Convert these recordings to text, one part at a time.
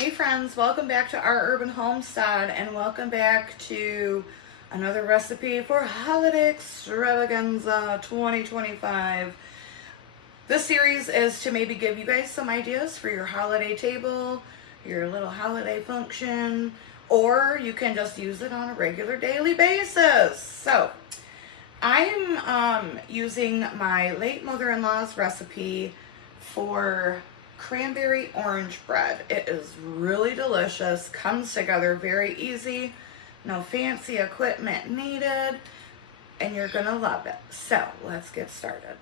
Hey friends, welcome back to our urban homestead and welcome back to another recipe for Holiday Extravaganza 2025. This series is to maybe give you guys some ideas for your holiday table, your little holiday function, or you can just use it on a regular daily basis. So I'm using my late mother-in-law's recipe for cranberry orange bread. It is really delicious, comes together very easy, no fancy equipment needed, and you're gonna love it. So let's get started.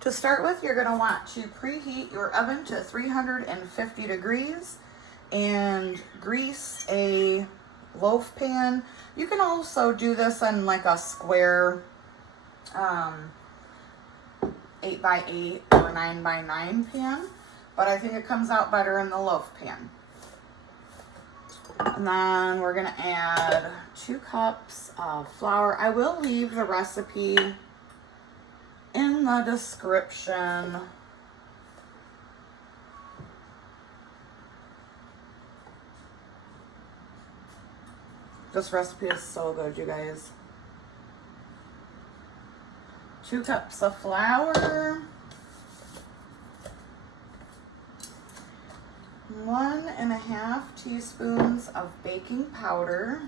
To start with, you're gonna want to preheat your oven to 350 degrees and grease a loaf pan. You can also do this in like a square 8x8 or 9x9 pan, but I think it comes out better in the loaf pan. And then we're gonna add 2 cups of flour. I will leave the recipe in the description. This recipe is so good, you guys. 2 cups of flour, 1.5 teaspoons of baking powder,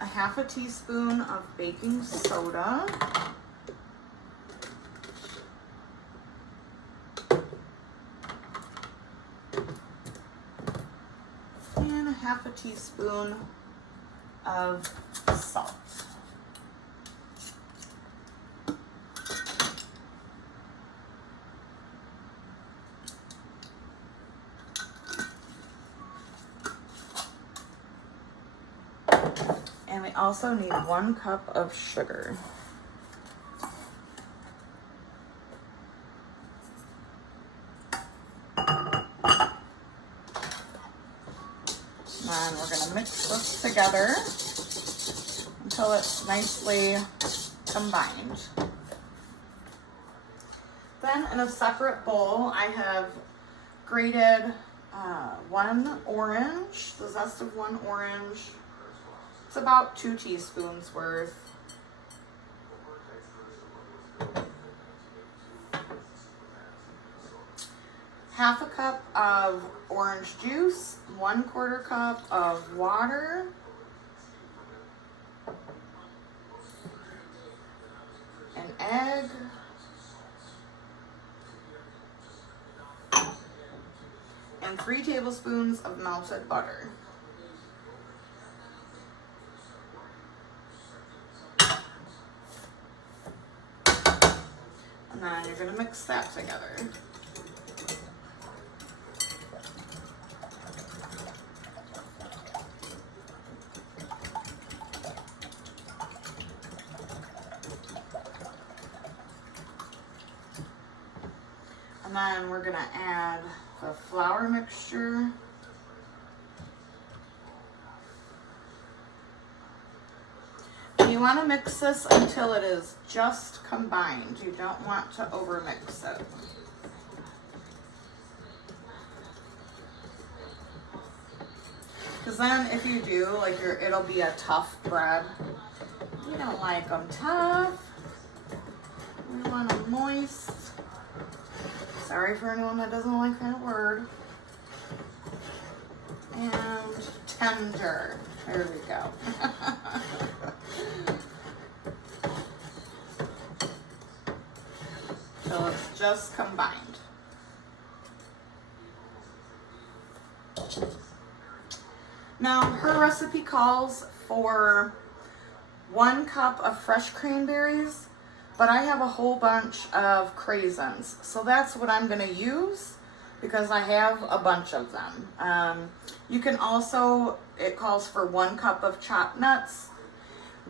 a 1/2 teaspoon of baking soda, and a 1/2 teaspoon of salt. And we also need 1 cup of sugar. And we're going to mix this together until it's nicely combined. Then in a separate bowl, I have grated 1 orange, the zest of 1 orange. It's about 2 teaspoons worth. Half a cup of orange juice, 1/4 cup of water, an egg, and 3 tablespoons of melted butter. And then you're going to mix that together. And then we're going to add the flour mixture. And you want to mix this until it is just combined. You don't want to overmix it. Because then if you do, like it'll be a tough bread. We don't like them tough. We want them moist. Sorry for anyone that doesn't like that word. And tender. There we go. So it's just combined. Now her recipe calls for 1 cup of fresh cranberries, but I have a whole bunch of craisins. So that's what I'm gonna use because I have a bunch of them. You can also, it calls for 1 cup of chopped nuts.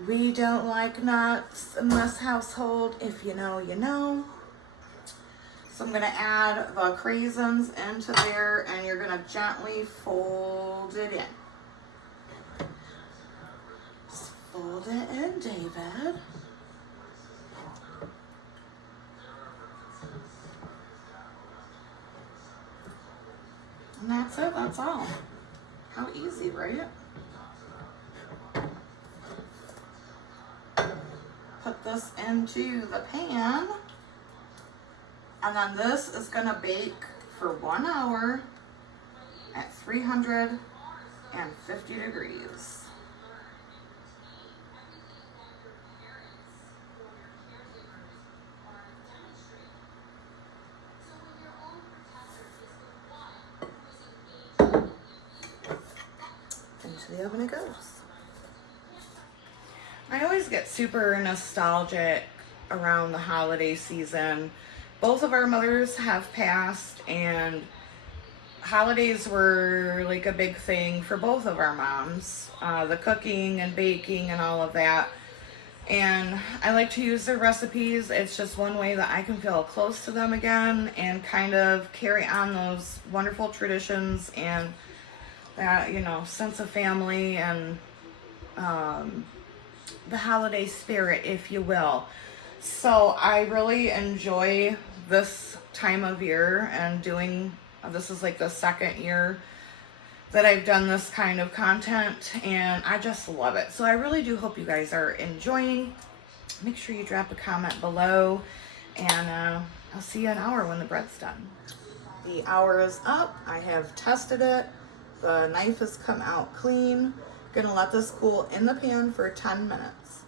We don't like nuts in this household. If you know, you know. So I'm gonna add the craisins into there and you're gonna gently fold it in. David. And that's it, that's all. How easy, right? Put this into the pan. And then this is gonna bake for 1 hour at 350 degrees. Into the oven it goes. I always get super nostalgic around the holiday season. Both of our mothers have passed, and holidays were like a big thing for both of our moms. The cooking and baking and all of that. And I like to use their recipes. It's just one way that I can feel close to them again and kind of carry on those wonderful traditions and that, you know, sense of family and the holiday spirit, if you will. So I really enjoy this time of year, and this is like the second year that I've done this kind of content, and I just love it. So I really do hope you guys are enjoying. Make sure you drop a comment below, and I'll see you in an hour when the bread's done. The hour is up. I have tested it. The knife has come out clean. Gonna let this cool in the pan for 10 minutes.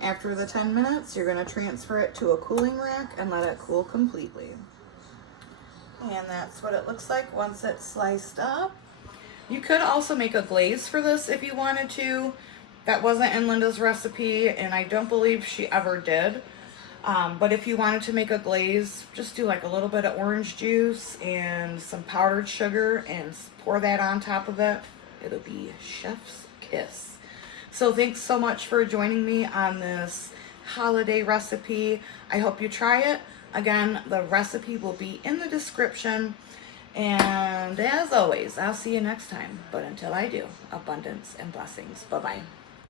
After the 10 minutes, you're gonna transfer it to a cooling rack and let it cool completely. And that's what it looks like once it's sliced up. You could also make a glaze for this if you wanted to. That wasn't in Linda's recipe, and I don't believe she ever did. But if you wanted to make a glaze, just do like a little bit of orange juice and some powdered sugar and pour that on top of it. It'll be chef's kiss. So thanks so much for joining me on this holiday recipe. I hope you try it. Again, the recipe will be in the description. And as always, I'll see you next time. But until I do, abundance and blessings. Bye-bye.